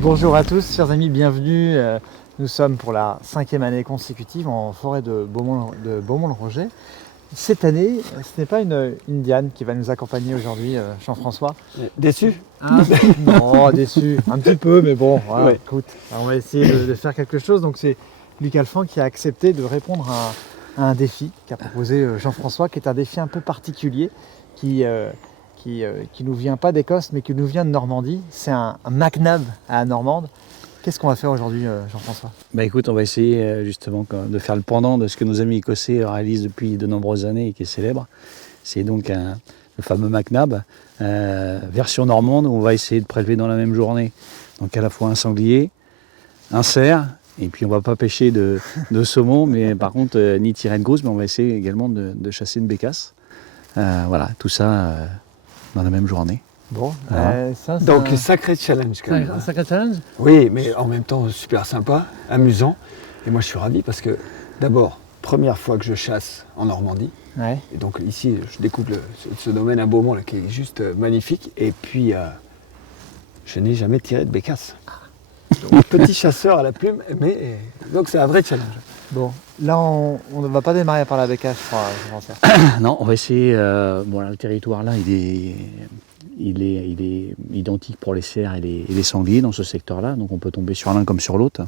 Bonjour à tous, chers amis, bienvenue. Nous sommes pour la 5e année consécutive en forêt de Beaumont-le-Roger. Cette année, ce n'est pas une Diane qui va nous accompagner aujourd'hui, Jean-François. Déçu? Non, déçu, un petit peu, mais bon, voilà, Ouais. écoute, on va essayer de faire quelque chose. Donc c'est Luc Alphand qui a accepté de répondre à un défi qu'a proposé Jean-François, qui est un défi un peu particulier, qui nous vient pas d'Écosse, mais qui nous vient de Normandie. C'est un McNab à la normande. Qu'est-ce qu'on va faire aujourd'hui, Jean-François? Bah écoute, on va essayer justement de faire le pendant de ce que nos amis écossais réalisent depuis de nombreuses années et qui est célèbre. C'est donc le fameux McNab, version normande, où on va essayer de prélever dans la même journée. Donc à la fois un sanglier, un cerf, et puis on va pas pêcher de saumon, mais par contre ni tirer de grousse, mais on va essayer également de chasser une bécasse. Voilà, tout ça dans la même journée. Bon, Voilà. ça, Donc, sacré challenge quand même. un sacré challenge. Oui, mais en même temps, super sympa, amusant. Et moi, je suis ravi parce que, d'abord, première fois que je chasse en Normandie. Ouais. Et donc, ici, je découvre ce domaine à Beaumont là, qui est juste magnifique. Et puis, je n'ai jamais tiré de bécasse. Donc, petit chasseur à la plume, mais donc c'est un vrai challenge. Bon, là, on ne va pas démarrer par la bécasse, je crois, Jean-François. Non, on va essayer. Bon, là, le territoire là, il est identique pour les cerfs et les sangliers dans ce secteur-là. Donc, on peut tomber sur l'un comme sur l'autre.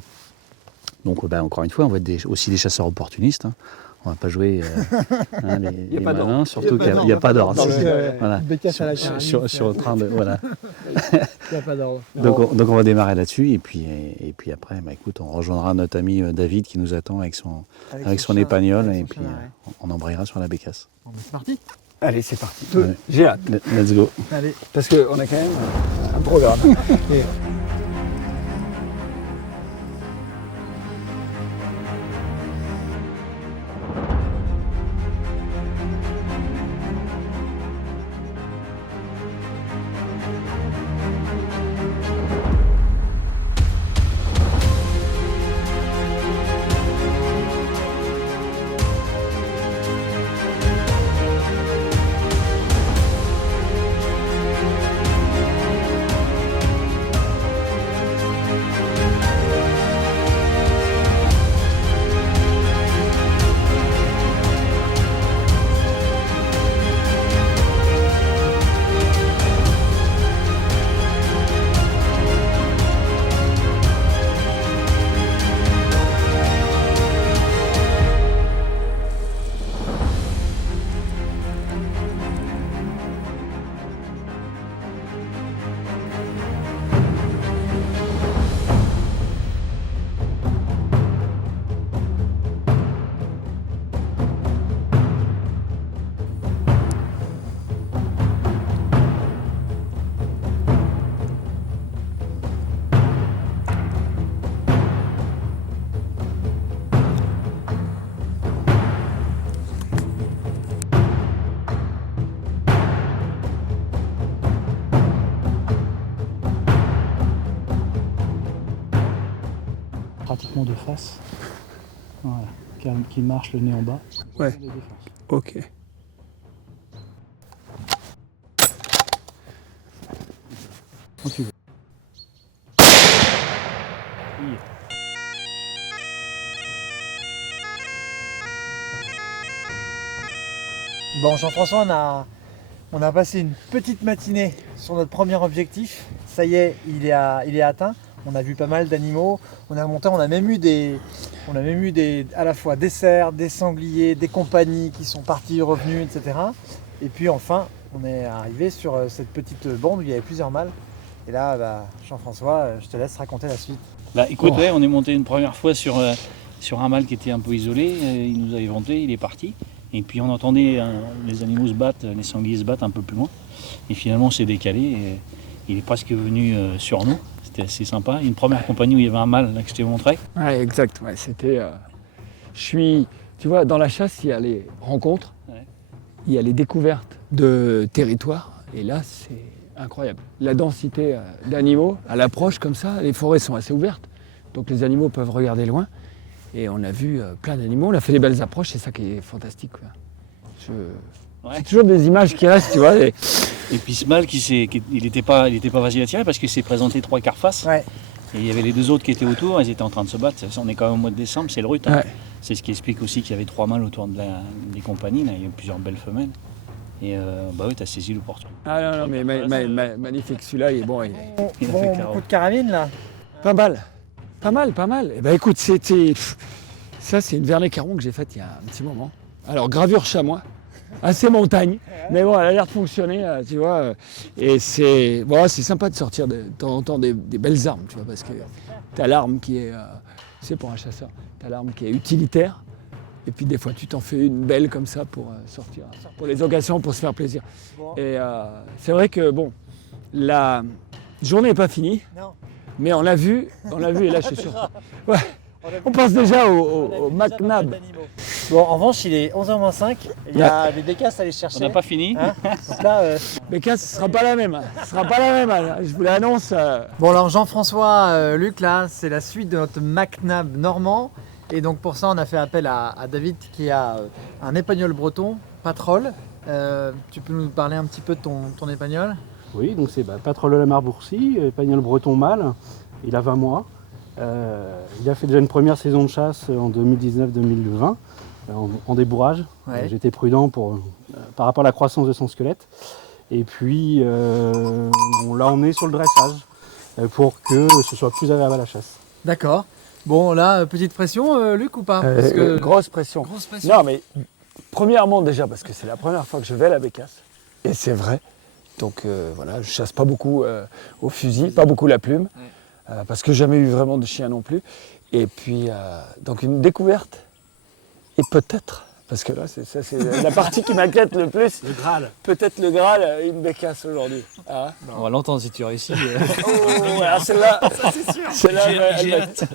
Donc, encore une fois, on va être aussi des chasseurs opportunistes. Hein. On ne va pas jouer les pas malins, d'ordre. surtout qu'il n'y a pas d'ordre. Dans le- C'est ça. Une Voilà. bécasse à la carabine, Sur le train de voilà. il n'y a pas d'ordre. Donc on va démarrer là-dessus et puis après, écoute, on rejoindra notre ami David qui nous attend avec son épagnol et puis on embrayera sur la bécasse. Bon, c'est parti. Allez, c'est parti. Ouais. J'ai hâte. Let's go. Allez. Parce qu'on a quand même un programme. Pratiquement de face. Voilà. Qui marche le nez en bas. Ouais. Les défenses. Ok. Quand tu veux. Bon, Jean-François, on a passé une petite matinée sur notre premier objectif. Ça y est, il est atteint. On a vu pas mal d'animaux. On a même eu à la fois des cerfs, des sangliers, des compagnies qui sont partis, revenus, etc. Et puis enfin, on est arrivé sur cette petite bande où il y avait plusieurs mâles. Et là, Jean-François, je te laisse raconter la suite. Écoute, ouais, on est monté une première fois sur un mâle qui était un peu isolé. Il nous a éventé, il est parti. Et puis on entendait les animaux se battre, les sangliers se battent un peu plus loin. Et finalement on s'est décalé et il est presque venu sur nous. C'était assez sympa. Une première compagnie où il y avait un mâle là, que je t'ai montré. Ouais, exact. Ouais, c'était. Tu vois, dans la chasse, il y a les rencontres, Ouais. il y a les découvertes de territoires, et là, c'est incroyable. La densité d'animaux à l'approche comme ça, les forêts sont assez ouvertes, donc les animaux peuvent regarder loin. Et on a vu plein d'animaux, on a fait des belles approches, c'est ça qui est fantastique, quoi. Ouais. C'est toujours des images qui restent, tu vois. Et puis ce mâle, il n'était pas facile à tirer parce qu'il s'est présenté 3/4 face. Ouais. Et il y avait les 2 autres qui étaient autour, ils étaient en train de se battre. On est quand même au mois de décembre, c'est le rut. Hein. Ouais. C'est ce qui explique aussi qu'il y avait 3 mâles autour des compagnies. Là. Il y a plusieurs belles femelles. Et bah oui, tu as saisi l'opportunité. Ah non, non, mais magnifique, celui-là, il est bon. Il a Bon, fait carreau. coup de carabine là. Pas mal, pas mal, pas mal. Eh ben écoute, ça c'est une Vernet-Caron que j'ai faite il y a un petit moment. Alors gravure chamois, assez montagne, mais bon, elle a l'air de fonctionner, tu vois. Et c'est sympa de sortir de temps en temps des belles armes, tu vois, parce que t'as l'arme qui est, c'est pour un chasseur, t'as l'arme qui est utilitaire. Et puis des fois tu t'en fais une belle comme ça pour sortir, pour les occasions, pour se faire plaisir. Bon. Et c'est vrai que bon, la journée n'est pas finie. Non. Mais on l'a vu, et là je suis sûr. Ouais, on pense déjà au McNab. Bon, en revanche, il est 11h-5. Il y a des bécasses à aller chercher. On n'a pas fini. Hein, donc là, Mais ce sera pas la même. Ce sera pas la même. Hein. Je vous l'annonce. Bon, alors Jean-François, Luc, là, c'est la suite de notre McNab normand. Et donc pour ça, on a fait appel à David qui a un épagnol breton, Patrol. Tu peux nous parler un petit peu de ton épagnol? Oui, donc c'est Patrol de la Marbourcy, épagnol breton mâle. Il a 20 mois. Il a fait déjà une première saison de chasse en 2019-2020 en débourrage. Ouais. J'étais prudent par rapport à la croissance de son squelette. Et puis on l'a emmené sur le dressage pour que ce soit plus agréable à la chasse. D'accord. Bon, là, petite pression, Luc, ou pas? Parce que... Grosse pression. Grosse pression. Non, mais premièrement déjà parce que c'est la première fois que je vais à la bécasse. Et c'est vrai. Donc voilà, je chasse pas beaucoup au fusil, pas beaucoup la plume. Parce que j'ai jamais eu vraiment de chien non plus. Et puis, donc une découverte. Et peut-être, parce que là, c'est la partie qui m'inquiète le plus. Le Graal. Peut-être le Graal, une bécasse aujourd'hui. Hein? On va l'entendre si tu réussis. Oh, voilà, celle-là. Celle-là,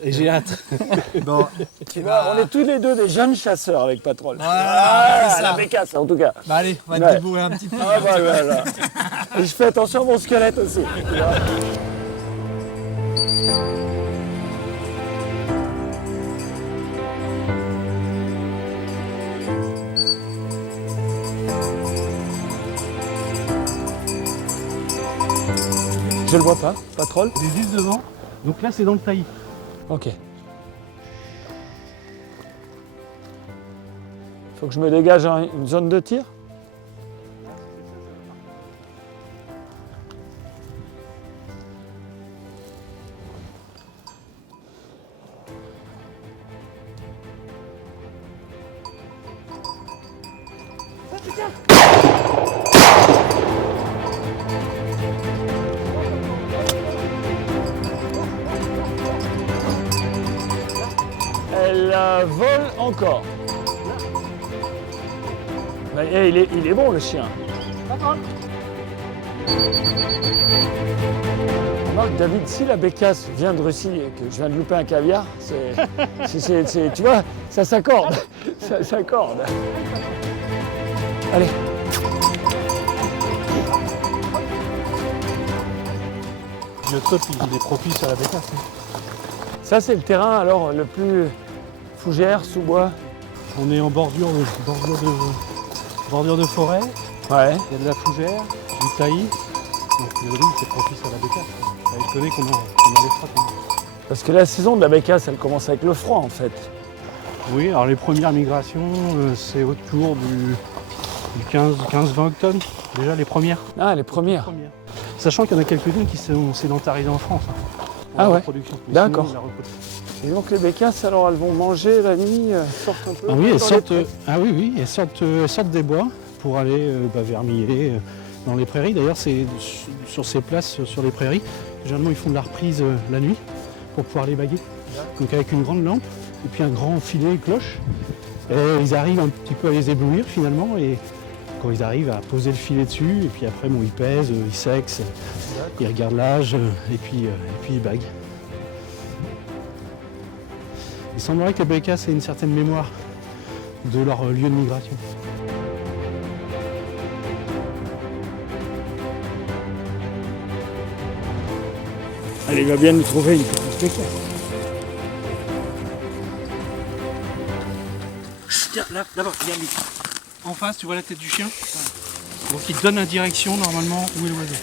Et j'ai hâte. Bon, tu vois, on est tous les deux des jeunes chasseurs avec Patrol. Voilà, c'est ça. La bécasse, en tout cas. bah allez, on va te Ouais. débourrer un petit peu. Ah, bah, voilà. Et je fais attention à mon squelette aussi. Tu vois. Je le vois pas, Patrol. Il est juste devant. Donc là, c'est dans le taillis. Ok. Faut que je me dégage une zone de tir. Elle vole encore. Mais, il est bon le chien. Remarque David, si la bécasse vient de Russie et que je viens de louper un caviar, tu vois, ça s'accorde. Ça s'accorde. Allez. Le biotope, il est propice à la bécasse. Ça c'est le terrain alors le plus fougère, sous-bois. On est en bordure de forêt. Ouais. Il y a de la fougère, du taillis. Donc le riz, c'est propice à la bécasse. Je suis étonné qu'on a les frappes. Parce que la saison de la bécasse, elle commence avec le froid en fait. Oui, alors les premières migrations, c'est autour du 15-20 octobre. Déjà les premières. Ah, les premières. Sachant qu'il y en a quelques-unes qui sont sédentarisées en France. Pour Ah la ouais. reproduction. Mais D'accord. sinon, la reproduction. Et donc les bécasses, alors elles vont manger la nuit, sortent un peu. Ah oui, elles dans sortent, les prés. elles sortent des bois pour aller vermiller dans les prairies. D'ailleurs, c'est sur ces places, sur les prairies, généralement ils font de la reprise la nuit pour pouvoir les baguer. Donc avec une grande lampe et puis un grand filet et cloche. Et ils arrivent un petit peu à les éblouir finalement et quand ils arrivent à poser le filet dessus et puis après bon, ils pèsent, ils sexent, ils regardent l'âge et puis ils baguent. Il semblerait que les bécasses aient une certaine mémoire de leur lieu de migration. Allez, il va bien nous trouver une petite bécasse. Tiens, là, d'abord, regarde lui. En face, tu vois la tête du chien? Donc il te donne la direction normalement où est l'oiseau.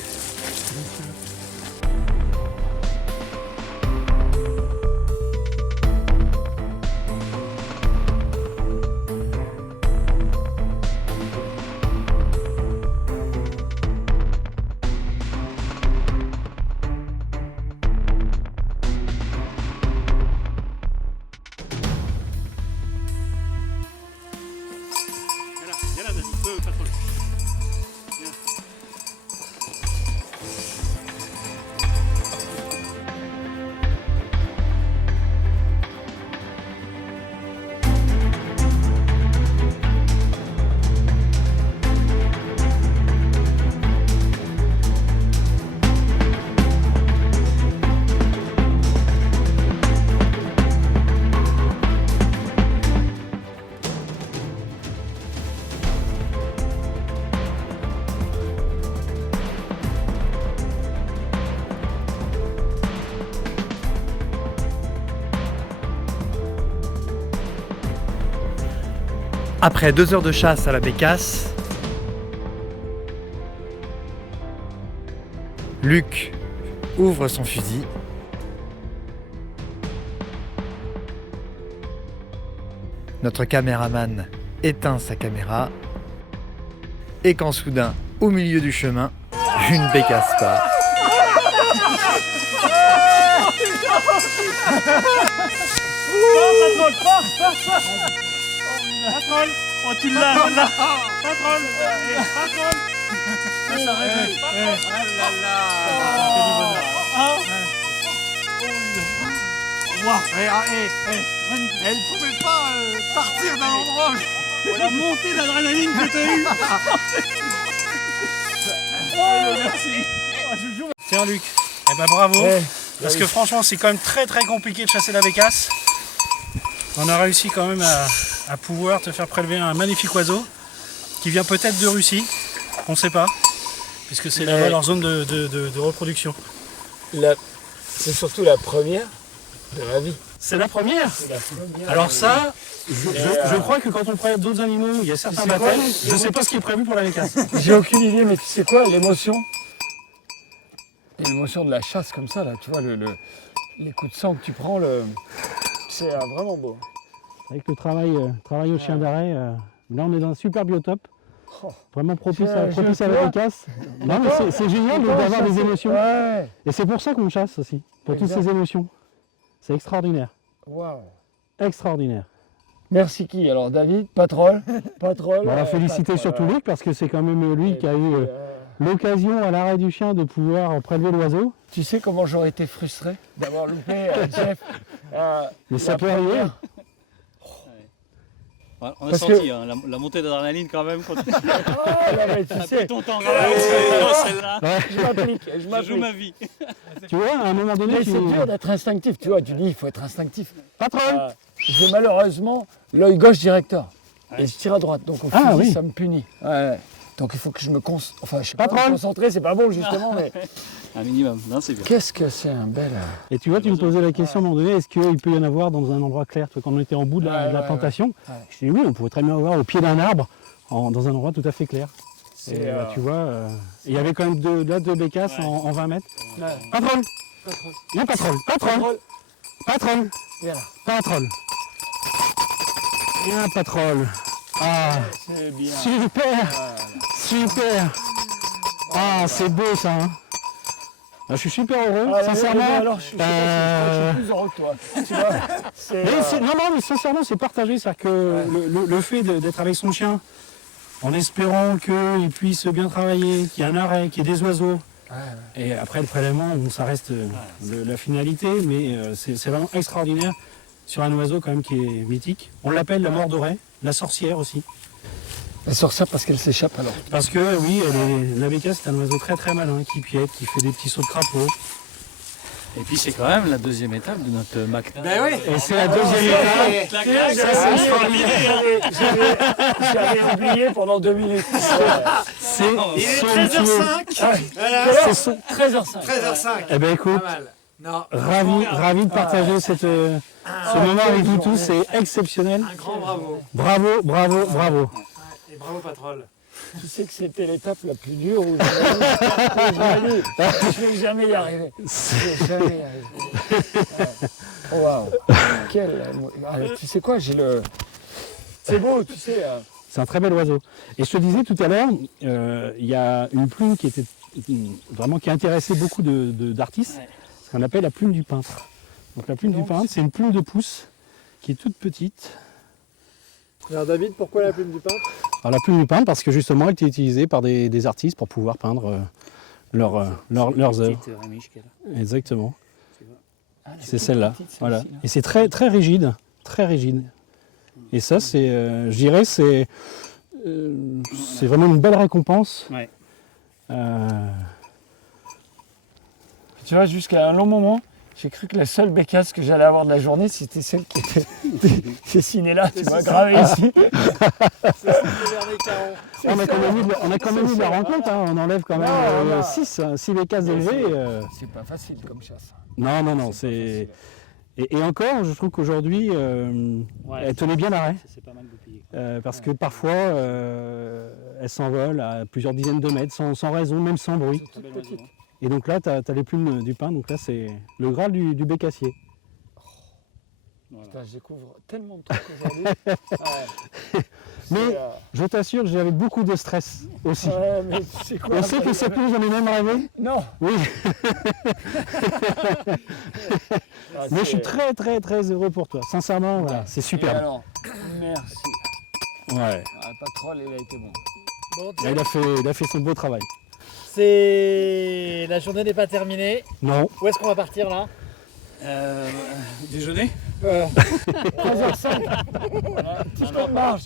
Après 2 heures de chasse à la bécasse, Luc ouvre son fusil. Notre caméraman éteint sa caméra. Et quand soudain, au milieu du chemin, une bécasse part. Patrol. Oh, tu l'as. Patrol. Patrol. Ça révèle. Elle ne pouvait pas partir d'un endroit. La montée d'adrénaline que t'as eue. Merci. Tiens Luc, eh ben bravo. Parce que franchement c'est quand même très compliqué de chasser la bécasse. On a réussi quand même à pouvoir te faire prélever un magnifique oiseau qui vient peut-être de Russie, on ne sait pas, puisque c'est là-bas leur zone de reproduction. C'est surtout la première de ma vie. C'est la première. Alors ça, je crois que quand on prélève d'autres animaux, il y a certains baptêmes, je ne sais pas ce qui est prévu pour la bécasse. J'ai aucune idée, mais tu sais quoi, l'émotion. Et l'émotion de la chasse comme ça, là, tu vois, les coups de sang que tu prends, c'est vraiment beau. Avec le travail au chien d'arrêt, là on est dans un super biotope, vraiment propice à la bécasse. Non mais c'est génial d'avoir des émotions. Ouais. Et c'est pour ça qu'on chasse aussi, pour toutes ces émotions. C'est extraordinaire. Waouh. Extraordinaire. Merci qui alors, David? Patrol. On va féliciter surtout Luc parce que c'est quand même lui qui a eu l'occasion à l'arrêt du chien de pouvoir prélever l'oiseau. Tu sais comment j'aurais été frustré d'avoir loupé Jeff. Mais ça peut arriver. On a senti la montée d'adrénaline quand même. Quand... non, mais tu sais, ton temps quand même. Celle-là. je joue ma vie. Tu vois, à un moment donné, mais c'est dur d'être instinctif, tu vois, tu dis il faut être instinctif. Patron. J'ai malheureusement l'œil gauche directeur et je tire à droite, donc au fusil, ça me punit. Ouais. Donc il faut que je me concentre, enfin je sais pas, me concentrer, c'est pas bon justement, mais... Un minimum, non c'est bien. Qu'est-ce que c'est un bel... Et tu vois, tu me posais la question à un moment donné, est-ce qu'il peut y en avoir dans un endroit clair? Toi, quand on était en bout de la plantation, je dis oui, on pourrait très bien avoir au pied d'un arbre, dans un endroit tout à fait clair. Et tu vois, il y avait quand même deux bécasses en 20 mètres. Patron. Viens, patron. Patron. Viens là. Patron. Viens, patron. Ah, c'est bien. Super. Ah, c'est beau ça. Hein. Je suis super heureux, sincèrement. Alors, je suis plus heureux que toi. Tu vois, non, mais sincèrement, c'est partagé. C'est-à-dire que le fait d'être avec son chien, en espérant qu'il puisse bien travailler, qu'il y ait un arrêt, qu'il y ait des oiseaux. Et après le prélèvement, ça reste la finalité, mais c'est vraiment extraordinaire sur un oiseau quand même qui est mythique. On l'appelle la mort dorée, la sorcière aussi. La sorcière parce qu'elle s'échappe alors. Parce que oui, la bécasse c'est un oiseau très malin, qui piette, qui fait des petits sauts de crapaud. Et puis c'est quand même la deuxième étape de notre McNab. Ben oui. Et c'est la deuxième étape. J'avais oublié pendant 2 minutes. C'est Il est 13h05. C'est 13h05. 13h05. Eh bien écoute, Non. ravi de partager ce moment avec vous tous, c'est exceptionnel. Un grand bravo. Bravo. Et bravo Patrol. Tu sais que c'était l'étape la plus dure où je vais jamais y arriver. Je vais jamais y arriver. Waouh. Tu sais quoi, c'est beau, tu sais. C'est un très bel oiseau. Et je te disais tout à l'heure, il y a une plume qui a intéressé beaucoup d'artistes, ce qu'on appelle la plume du peintre. Donc la plume du peintre, c'est une plume de pouce qui est toute petite. Alors David, pourquoi la plume du peintre? Alors la plume du peintre parce que justement elle était utilisée par des artistes pour pouvoir peindre leurs œuvres. Exactement. C'est celle-là. Voilà. Et c'est très rigide, très rigide. Et ça, je dirais, c'est vraiment une belle récompense. Ouais. Tu vois, jusqu'à un long moment, j'ai cru que la seule bécasse que j'allais avoir de la journée, c'était celle qui était dessinée là, tu vois, gravée ici. On a quand même eu de la rencontre, hein. On enlève quand même 6 bécasses élevées. C'est pas facile comme chasse. Non, c'est... Et encore, je trouve qu'aujourd'hui, elle tenait bien l'arrêt. C'est pas mal goupillé. Parce que parfois, elle s'envole à plusieurs dizaines de mètres, sans raison, même sans bruit. Et donc là, tu as les plumes du pin, donc là, c'est le Graal du bécassier. Voilà. Putain, je découvre tellement de trucs aujourd'hui. Mais je t'assure, j'avais beaucoup de stress aussi. Mais tu sais quoi, On sait que cette nuit, j'en ai même rêvé. Non. Oui, Ah, mais je suis c'est- très, très, très heureux pour toi. Sincèrement, voilà, c'est Et superbe. alors, merci. Ouais. Ah, le patrol, il a été bon. Bon, Là, il a fait son beau travail. la journée n'est pas terminée. Non. Où est-ce qu'on va partir là? Déjeuner? 3h05.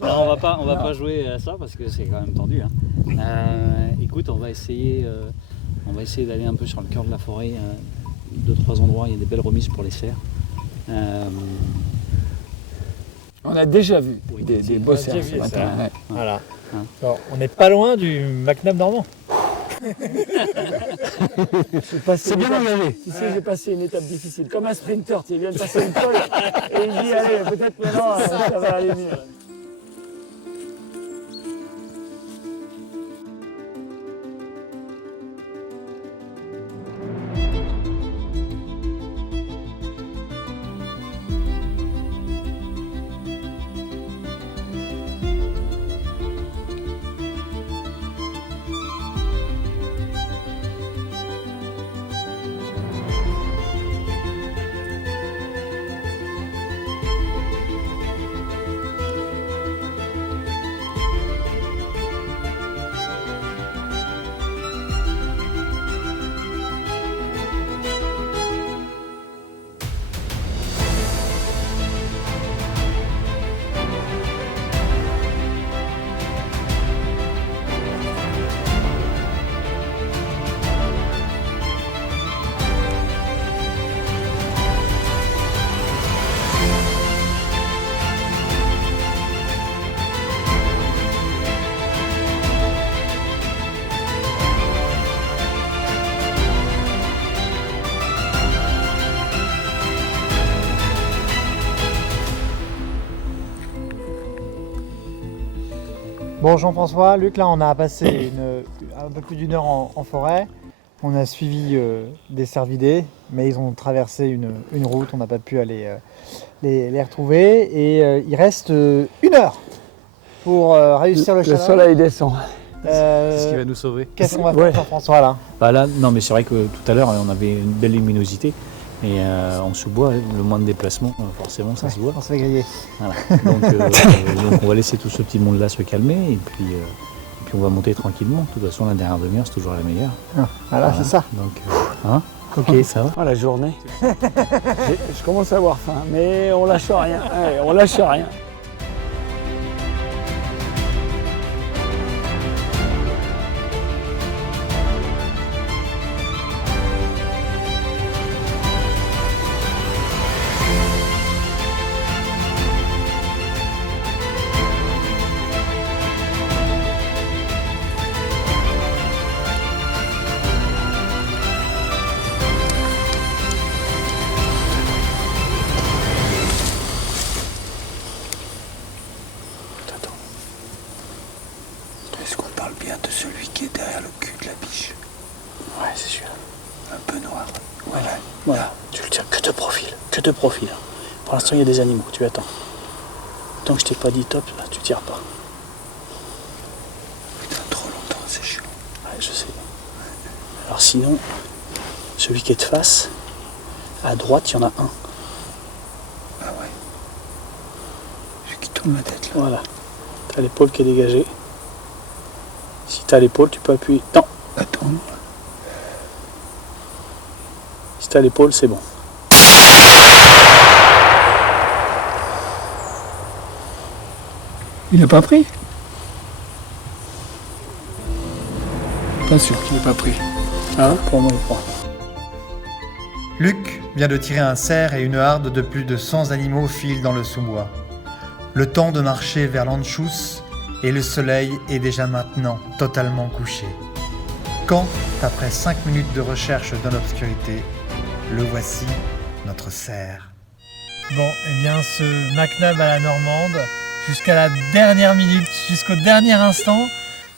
Alors, on va pas jouer à ça parce que c'est quand même tendu. Hein. Écoute, on va essayer d'aller un peu sur le cœur de la forêt. 2-3 endroits, il y a des belles remises pour les cerfs. On a déjà vu des beaux On a déjà cerfs vu ce ça. matin. Ouais. Voilà. Hein. Alors, on n'est pas loin du McNab normand. C'est bien engagé. Tu sais, j'ai passé une étape difficile, comme un sprinter, tu viens de passer une colle et il dit allez, peut-être maintenant ça va aller mieux. Bon Jean-François, Luc, là on a passé un peu plus d'une heure en forêt. On a suivi des cervidés, mais ils ont traversé une route, on n'a pas pu aller les retrouver. Et il reste 1 heure pour réussir le Le challenge. soleil descend. C'est ce qui va nous sauver. Qu'est-ce qu'on va Ouais. faire Jean-François là? Bah là, non, mais c'est vrai que tout à l'heure, on avait une belle luminosité. Et en sous-bois, le moins de déplacement, forcément, ça se voit. On se fait griller. Voilà. Donc, on va laisser tout ce petit monde-là se calmer. Et puis on va monter tranquillement. De toute façon, la dernière demi-heure, c'est toujours la meilleure. Voilà, c'est ça. Donc, hein, ok, ça va. Oh, la journée. Je commence à avoir faim, mais on lâche rien. Allez, on lâche rien. Attends. Est-ce qu'on parle bien de celui qui est derrière le cul de la biche? Ouais, c'est sûr. Un peu noir. Voilà. Voilà, tu le tiens que de profil, que de profil. Pour l'instant, il y a des animaux, tu attends. Tant que je t'ai pas dit top, là, tu tires pas. Putain, trop longtemps, c'est chiant. Ouais, je sais. Alors sinon, celui qui est de face, à droite, il y en a un. Ah ouais. Celui qui tourne la tête là. Voilà. T'as l'épaule qui est dégagée. Si t'as l'épaule, tu peux appuyer. Non, Attends. si t'as l'épaule, c'est bon. Il n'a pas pris? Pas sûr qu'il n'ait pas pris. Pour moi, il prend. Luc vient de tirer un cerf et une harde de plus de 100 animaux filent dans le sous-bois. Le temps de marcher vers l'Anschluss et le soleil est déjà maintenant totalement couché. Quand, après 5 minutes de recherche dans l'obscurité, le voici, notre cerf. Bon, eh bien, ce McNab à la normande, jusqu'à la dernière minute, jusqu'au dernier instant,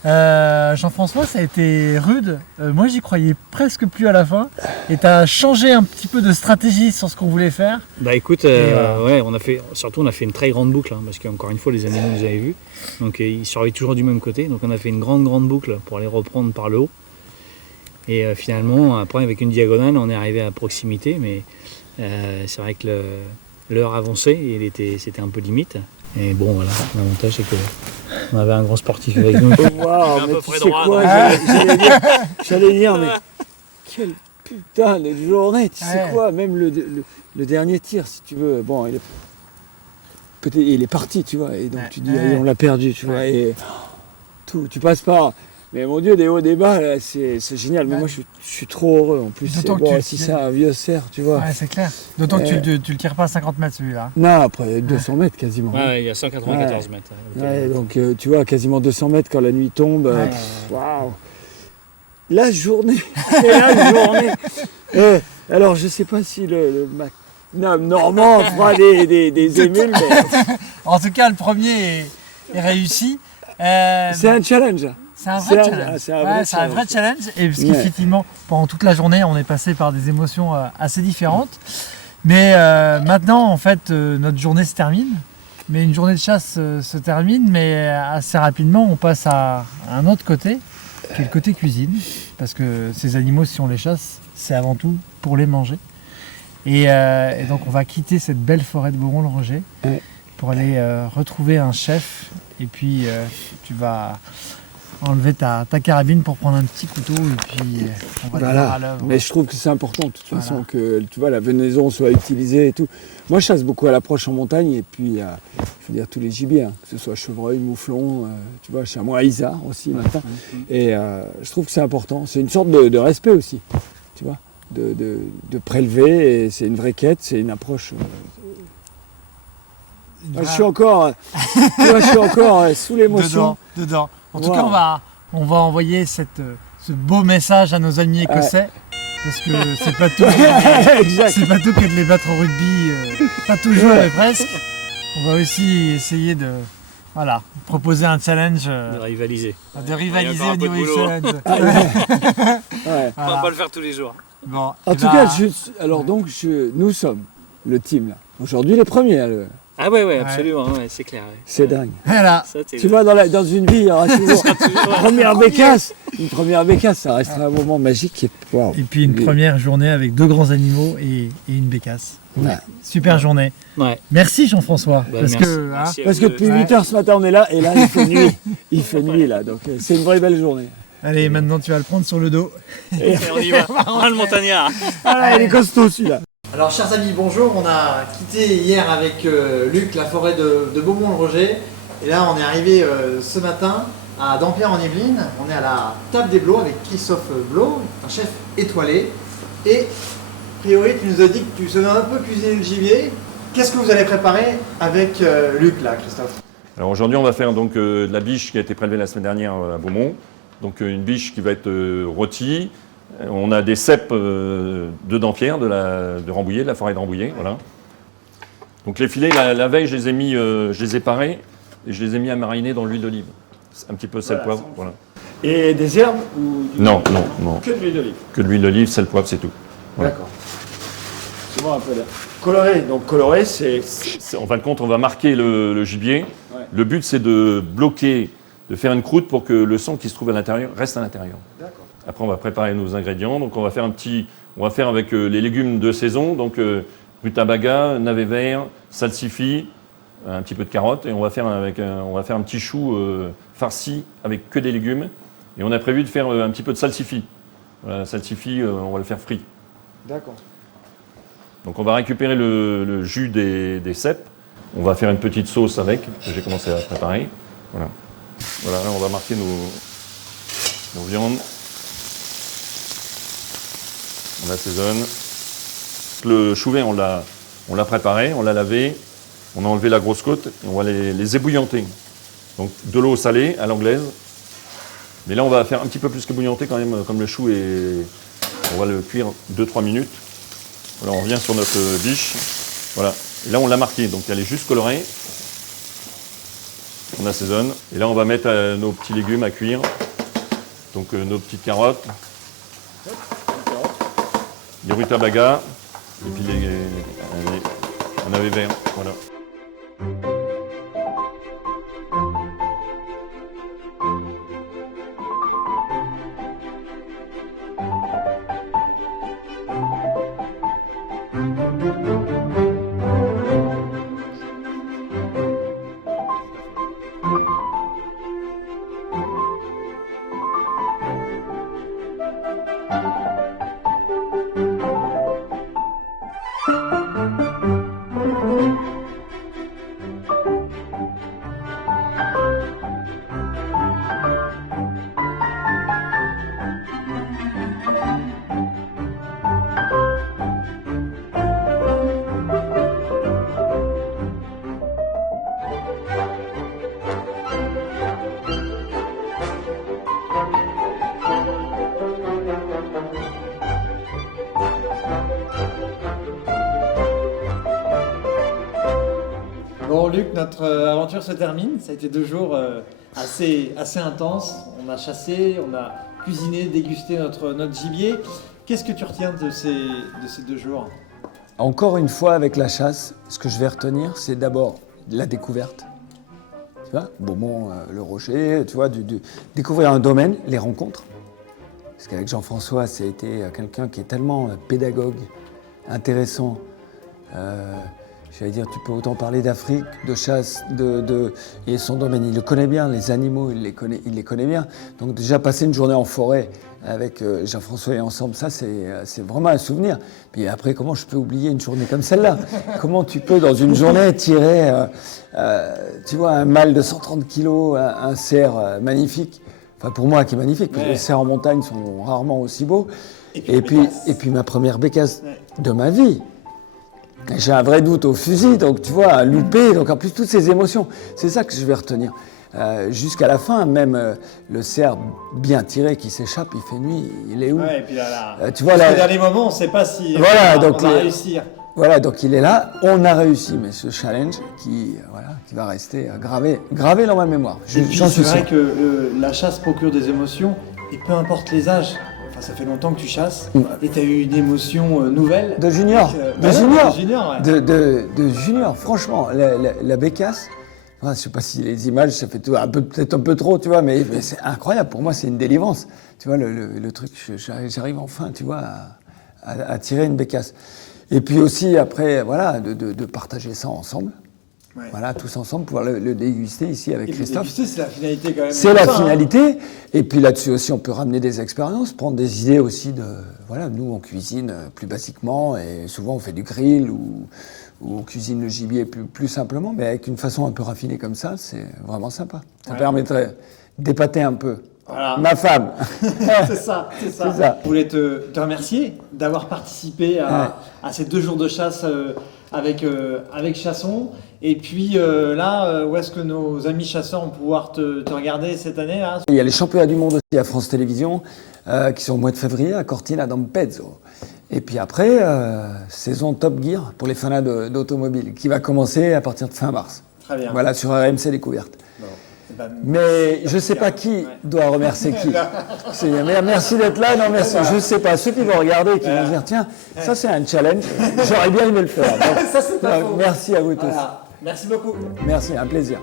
Jean-François, ça a été rude. Moi, j'y croyais presque plus à la fin. Et tu as changé un petit peu de stratégie sur ce qu'on voulait faire. Bah écoute, voilà. ouais, on a fait une très grande boucle, hein, parce qu'encore une fois, les animaux nous avaient vus. Donc ils surveillent toujours du même côté. Donc on a fait une grande boucle pour les reprendre par le haut. Et finalement, après, avec une diagonale, on est arrivé à proximité. Mais c'est vrai que l'heure avançait et c'était un peu limite. Et bon, voilà, l'avantage c'est qu'on avait un grand sportif avec nous. Waouh, à mais peu tu près sais droit, quoi, donc. j'allais dire, mais quelle putain de journée, tu sais Ouais. quoi, même le dernier tir, si tu veux, bon, peut-être il est parti, tu vois, et donc Ouais. tu dis, Ouais. allez, on l'a perdu, tu vois, et tout, tu passes par. Mais mon Dieu, des hauts, des bas, là, c'est génial. Mais Ouais. moi, je suis trop heureux. En plus, D'autant que bon, tu- si c'est un vieux cerf, tu vois. Ouais, c'est clair. D'autant que tu le tires pas à 50 mètres celui-là. Non, après 200 mètres quasiment. Ouais, il y a 194 mètres. Ouais, donc tu vois, quasiment 200 mètres quand la nuit tombe. Ouais. Waouh! La journée! C'est la journée! Alors, je sais pas si le McNab normand fera des émules, mais En tout cas, le premier est réussi. c'est un challenge. C'est un vrai c'est un- challenge. c'est un vrai Ouais, c'est un vrai challenge. Et parce Ouais. qu'effectivement, pendant toute la journée, on est passé par des émotions assez différentes. Mais maintenant, en fait, notre journée se termine. Mais une journée de chasse se termine, mais assez rapidement, on passe à un autre côté, qui est le côté cuisine. Parce que ces animaux, si on les chasse, c'est avant tout pour les manger. Et donc, on va quitter cette belle forêt de Beaumont-le-Roger Ouais. pour aller retrouver un chef. Et puis, tu vas enlever ta carabine pour prendre un petit couteau et puis on va le Voilà. voir à l'œuvre. Mais je trouve que c'est important de toute Voilà. façon que tu vois, la venaison soit utilisée et tout. Moi, je chasse beaucoup à l'approche en montagne et puis il faut dire tous les gibiers, hein, que ce soit chevreuil, mouflon, tu vois, chamois, isard aussi maintenant. Et je trouve que c'est important. C'est une sorte de respect aussi, tu vois, de prélever. Et c'est une vraie quête, c'est une approche. Moi, je suis encore, tu vois, je suis encore sous l'émotion. Dedans. En tout Wow. cas, on va envoyer ce beau message à nos amis écossais. Parce que c'est pas tout. Exact. C'est pas tout que de les battre au rugby, pas toujours mais presque. On va aussi essayer de proposer un challenge, De rivaliser. de rivaliser encore un au peu de niveau du boulot. challenge. Ouais. On va pas le faire tous les jours. Bon, En eh tout ben, cas, alors donc, nous sommes le team là. Aujourd'hui, les premiers. Ah ouais, absolument, ouais, c'est clair. Ouais. C'est dingue. voilà. Ça, t'es- Tu vois, dans une vie, il y aura toujours toujours- une première bécasse, ça restera un moment magique. Et, waouh. Et puis une Oui. première journée avec 2 grands animaux et une bécasse. Ouais. Super journée. Ouais. Merci Jean-François. Bah, parce merci. que hein, Merci à Parce vous que deux. depuis 8 heures ce matin, on est là, et là, il fait nuit. Il fait nuit, là, donc c'est une vraie belle journée. allez, maintenant tu vas le prendre sur le dos. Et on y va. Ah, le montagnard. Ah, il est costaud celui-là. Alors chers amis, bonjour. On a quitté hier avec Luc la forêt de Beaumont-le-Roger. Et là on est arrivé ce matin à Dampierre en Yvelines. On est à la table des Blots avec Christophe Blot, un chef étoilé. Et a priori tu nous as dit que tu savais un peu cuisiner le gibier. Qu'est-ce que vous allez préparer avec Luc là, Christophe? Alors aujourd'hui, on va faire donc de la biche qui a été prélevée la semaine dernière à Beaumont. Donc une biche qui va être rôtie. On a des cèpes de Dampierre, de Rambouillet, de la forêt de Rambouillet. Voilà. Donc les filets, la veille, je les ai parés et je les ai mis à mariner dans l'huile d'olive. Un petit peu sel, poivre. Voilà. Et des herbes ou Non. que de l'huile d'olive. Que de l'huile d'olive, sel, poivre, c'est tout. Voilà. D'accord. C'est bon un peu là. Coloré, donc coloré, c'est. En fin de compte, on va marquer le gibier. Ouais. Le but, c'est de bloquer, de faire une croûte pour que le sang qui se trouve à l'intérieur reste à l'intérieur. D'accord. Après, on va préparer nos ingrédients. Donc, on va faire avec les légumes de saison. Donc, rutabaga, navet vert, salsifis, un petit peu de carottes. Et on va faire un petit chou farci avec que des légumes. Et on a prévu de faire un petit peu de salsifis. Voilà, salsifis, on va le faire frit. D'accord. Donc, on va récupérer le jus des cèpes. On va faire une petite sauce avec, que j'ai commencé à préparer. Voilà. Voilà, là, on va marquer nos viandes. On assaisonne. Le chouvet, on l'a préparé, on l'a lavé, on a enlevé la grosse côte et on va les ébouillanter. Donc de l'eau salée à l'anglaise. Mais là, on va faire un petit peu plus qu'ébouillanter quand même, comme le chou est. On va le cuire 2-3 minutes. Voilà, on revient sur notre biche. Voilà. Et là, on l'a marquée, donc elle est juste colorée. On assaisonne. Et là, on va mettre nos petits légumes à cuire. Donc nos petites carottes, les rutabagas, et puis un navet vert. Voilà. Bon Luc, notre aventure se termine. Ça a été 2 jours assez intenses. On a chassé, on a cuisiné, dégusté notre gibier. Qu'est-ce que tu retiens de ces 2 jours? Encore une fois, avec la chasse, ce que je vais retenir, c'est d'abord la découverte. Tu vois, Beaumont, le Rocher, tu vois, découvrir un domaine, les rencontres. Parce qu'avec Jean-François, c'était quelqu'un qui est tellement pédagogue, intéressant. J'allais dire, tu peux autant parler d'Afrique, de chasse, et son domaine, il le connaît bien, les animaux, il les connaît bien. Donc déjà, passer une journée en forêt avec Jean-François et ensemble, ça, c'est vraiment un souvenir. Puis après, comment je peux oublier une journée comme celle-là? Comment tu peux, dans une journée, tirer, tu vois, un mâle de 130 kilos, un cerf magnifique, enfin pour moi qui est magnifique, parce que les cerfs en montagne sont rarement aussi beaux, et puis ma première bécasse de ma vie. J'ai un vrai doute au fusil, donc tu vois, loupé, donc en plus toutes ces émotions, c'est ça que je vais retenir. Jusqu'à la fin, même le cerf bien tiré qui s'échappe, il fait nuit, il est où? Ouais, et puis là, tu vois, là, au dernier moment, on ne sait pas si voilà, on va réussir. Voilà, donc il est là, on a réussi, mais ce challenge qui va rester gravé dans ma mémoire. Et puis c'est vrai que la chasse procure des émotions, et peu importe les âges. Enfin, ça fait longtemps que tu chasses, et tu as eu une émotion nouvelle. De junior, de junior, franchement, la bécasse, je ne sais pas si les images, ça fait peut-être un peu trop, tu vois, mais c'est incroyable, pour moi c'est une délivrance. Tu vois, le truc, j'arrive enfin, tu vois, à tirer une bécasse. Et puis aussi, après, voilà, de partager ça ensemble. Ouais. Voilà, tous ensemble, pouvoir le déguster ici avec Christophe. Déguster, c'est la finalité quand même. C'est la finalité. Et puis là-dessus aussi, on peut ramener des expériences, prendre des idées aussi de... Voilà, nous, on cuisine plus basiquement et souvent on fait du grill ou on cuisine le gibier plus simplement, mais avec une façon un peu raffinée comme ça, c'est vraiment sympa. Ça permettrait d'épater un peu. Voilà. Ma femme. c'est ça. Je voulais te remercier d'avoir participé à ces 2 jours de chasse avec Chasson. Et puis là, où est-ce que nos amis chasseurs vont pouvoir te regarder cette année là? Il y a les championnats du monde aussi à France Télévisions qui sont au mois de février à Cortina d'Ampezzo. Et puis après, saison Top Gear pour les fans d'automobile qui va commencer à partir de fin mars. Très bien. Voilà, sur RMC Découverte. Bon. Mais je ne sais pas qui doit remercier qui. Merci d'être là. Non, merci. Je ne sais pas. Ceux qui vont regarder et qui vont dire tiens, ça c'est un challenge. J'aurais bien aimé le faire. Donc, ça, c'est pas faux. Merci à vous tous. Voilà. Merci beaucoup. Merci, un plaisir.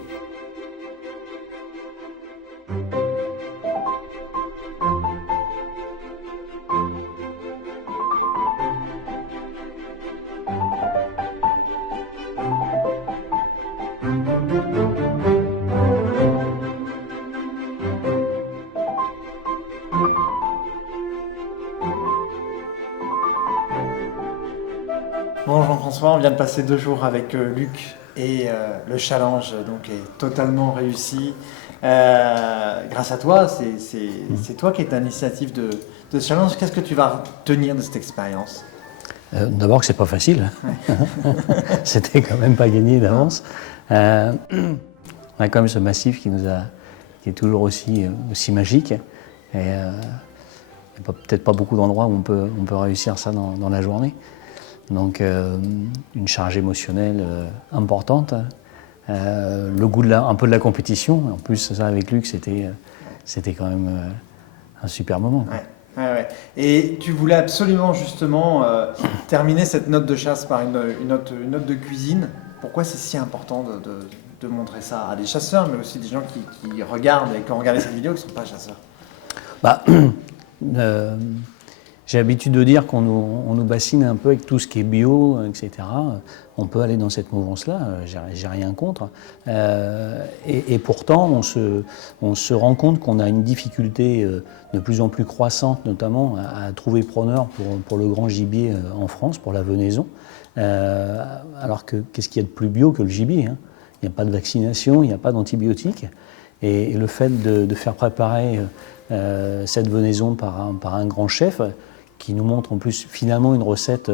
Bon Jean-François, on vient de passer 2 jours avec Luc et le challenge donc, est totalement réussi. Grâce à toi, c'est toi qui es à l'initiative de ce challenge. Qu'est-ce que tu vas retenir de cette expérience? D'abord que c'est pas facile. C'était quand même pas gagné d'avance. On a quand même ce massif qui est toujours aussi magique. Et il n'y a peut-être pas beaucoup d'endroits où on peut réussir ça dans la journée. Donc une charge émotionnelle importante. Le goût un peu de la compétition. En plus, ça avec Luc, c'était quand même un super moment. Ouais. Et tu voulais absolument justement terminer cette note de chasse par une note de cuisine. Pourquoi c'est si important de montrer ça à des chasseurs, mais aussi des gens qui regardent et qui ont regardé cette vidéo qui ne sont pas chasseurs? J'ai l'habitude de dire qu'on nous bassine un peu avec tout ce qui est bio, etc. On peut aller dans cette mouvance-là, j'ai rien contre. Et pourtant, on se rend compte qu'on a une difficulté de plus en plus croissante, notamment à trouver preneurs pour le grand gibier en France, pour la venaison. Alors qu'est-ce qu'il y a de plus bio que le gibier, hein? Il n'y a pas de vaccination, il n'y a pas d'antibiotiques. Et le fait de faire préparer cette venaison par un grand chef, qui nous montre en plus finalement une recette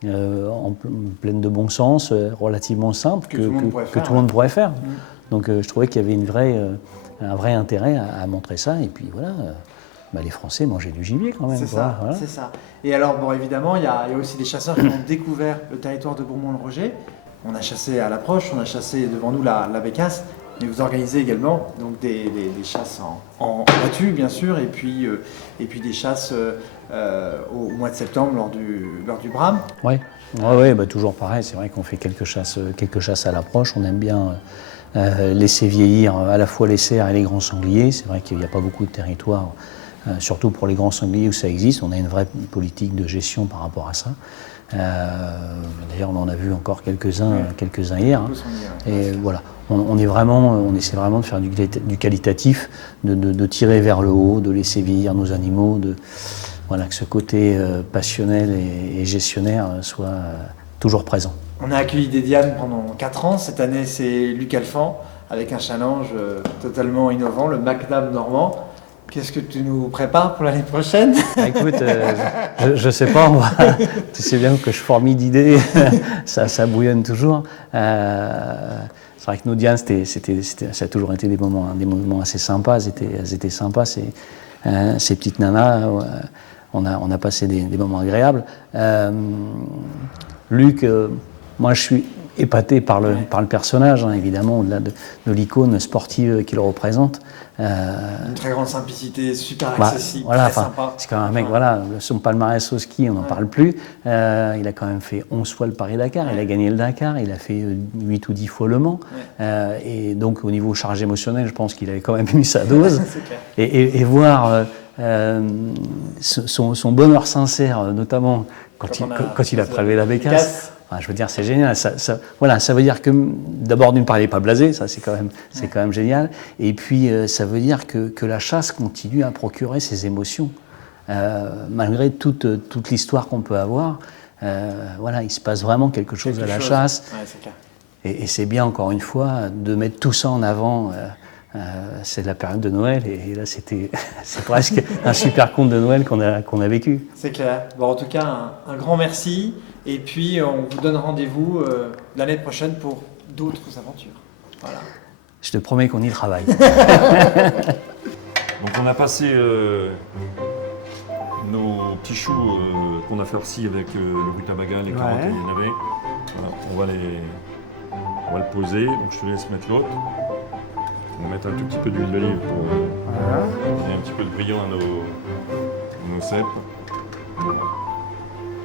pleine de bon sens, relativement simple, que tout le monde pourrait faire. Donc je trouvais qu'il y avait un vrai intérêt à montrer ça. Et puis voilà, les Français mangeaient du gibier quand même. C'est ça, voilà. C'est ça. Et alors, bon, évidemment, il y a aussi des chasseurs qui ont découvert le territoire de Bourmont-le-Roger. On a chassé à l'approche, on a chassé devant nous la bécasse. Mais vous organisez également donc des chasses en battue, bien sûr, et puis des chasses au mois de septembre lors du brame. Oui, toujours pareil. C'est vrai qu'on fait quelques chasses à l'approche. On aime bien laisser vieillir à la fois les cerfs et les grands sangliers. C'est vrai qu'il n'y a pas beaucoup de territoire, surtout pour les grands sangliers où ça existe. On a une vraie politique de gestion par rapport à ça. D'ailleurs, on en a vu encore quelques-uns hier. Hein. Et voilà, on essaie vraiment de faire du qualitatif, de tirer vers le haut, de laisser vieillir nos animaux, que ce côté passionnel et gestionnaire soit toujours présent. On a accueilli des dianes pendant 4 ans. Cette année, c'est Luc Alphand avec un challenge totalement innovant, le MacNab normand. Qu'est-ce que tu nous prépares pour l'année prochaine? Écoute, je sais pas, tu sais bien que je fourmille d'idées, ça bouillonne toujours. C'est vrai que nos dianes, ça a toujours été des moments assez sympas, elles étaient sympas, ces petites nanas, on a passé des moments agréables. Luc, moi je suis épaté par le personnage, hein, évidemment, au-delà de l'icône sportive qu'il représente. Une très grande simplicité, super accessible, très sympa. C'est quand même un mec, son palmarès au ski, on n'en parle plus. Il a quand même fait 11 fois le Paris-Dakar, il a gagné le Dakar, il a fait 8 ou 10 fois le Mans. Et donc, au niveau charge émotionnelle, je pense qu'il avait quand même eu sa dose. et voir son bonheur sincère, notamment quand il a prélevé la bécasse. Je veux dire, c'est génial. Ça veut dire que, d'abord, d'une part, il n'est pas blasé, ça c'est quand même génial. Et puis, ça veut dire que la chasse continue à procurer ses émotions. Malgré toute l'histoire qu'on peut avoir, il se passe vraiment quelque chose à la chasse. Ouais, c'est clair. Et c'est bien, encore une fois, de mettre tout ça en avant. C'est la période de Noël et là c'est presque un super conte de Noël qu'on a vécu. C'est clair. Bon, en tout cas, un grand merci. Et puis, on vous donne rendez-vous l'année prochaine pour d'autres aventures. Voilà. Je te promets qu'on y travaille. Donc, on a passé nos petits choux qu'on a farcis avec le rutabaga, les carottes, il y en avait. Voilà, on va le poser. Donc, je te laisse mettre l'autre. On va mettre un tout petit peu d'huile d'olive pour donner un petit peu de brillant à nos cèpes. Voilà.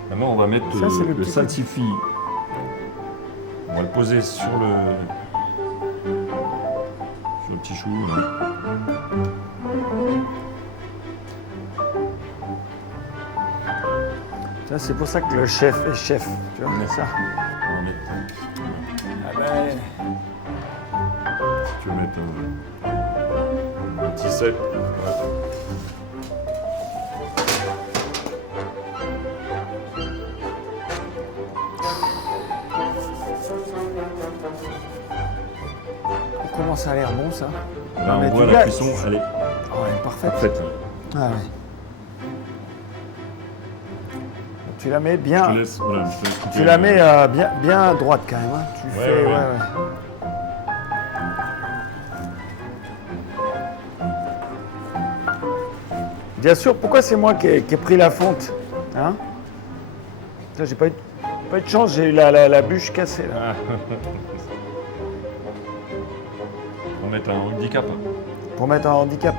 Maintenant, on va mettre le salsifis. On va le poser sur le petit chou. Là. Ça, c'est pour ça que le chef est chef. Tu vois, c'est ça. On va mettre. Si tu veux mettre un petit cèpe. Voilà. Comment ça a l'air bon, ça? Là, on voit la cuisson, elle est parfaite. Ah, ouais. Tu la mets bien. Tu la mets bien droite quand même. Hein. Tu fais. Ouais. Bien sûr, pourquoi c'est moi qui ai pris la fonte, hein? Là, j'ai pas eu. Pas de chance, j'ai eu la bûche cassée là. On va mettre un handicap. Pour mettre un handicap.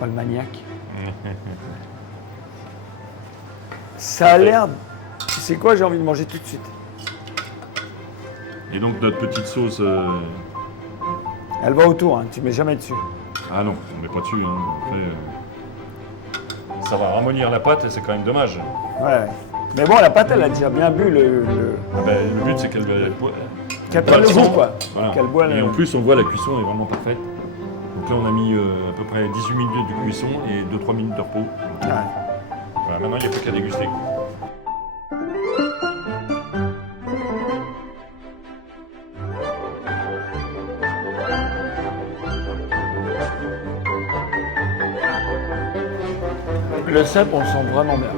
Pas le maniaque. Ça a l'air. C'est quoi, j'ai envie de manger tout de suite. Et donc notre petite sauce. Elle va autour, hein, tu mets jamais dessus. Ah non, on met pas dessus. Hein. Après, ça va ramollir la pâte et c'est quand même dommage. Ouais. Mais bon, la pâte, elle a déjà bien bu le Le but c'est qu'elle qu'elle prenne le goût, quoi. Voilà. Qu'elle boit Et en plus, on voit la cuisson est vraiment parfaite. Donc là, on a mis à peu près 18 minutes de cuisson et 2-3 minutes de repos. Ouais. Voilà, maintenant, il n'y a plus qu'à déguster. Le cèpe, on le sent vraiment bien.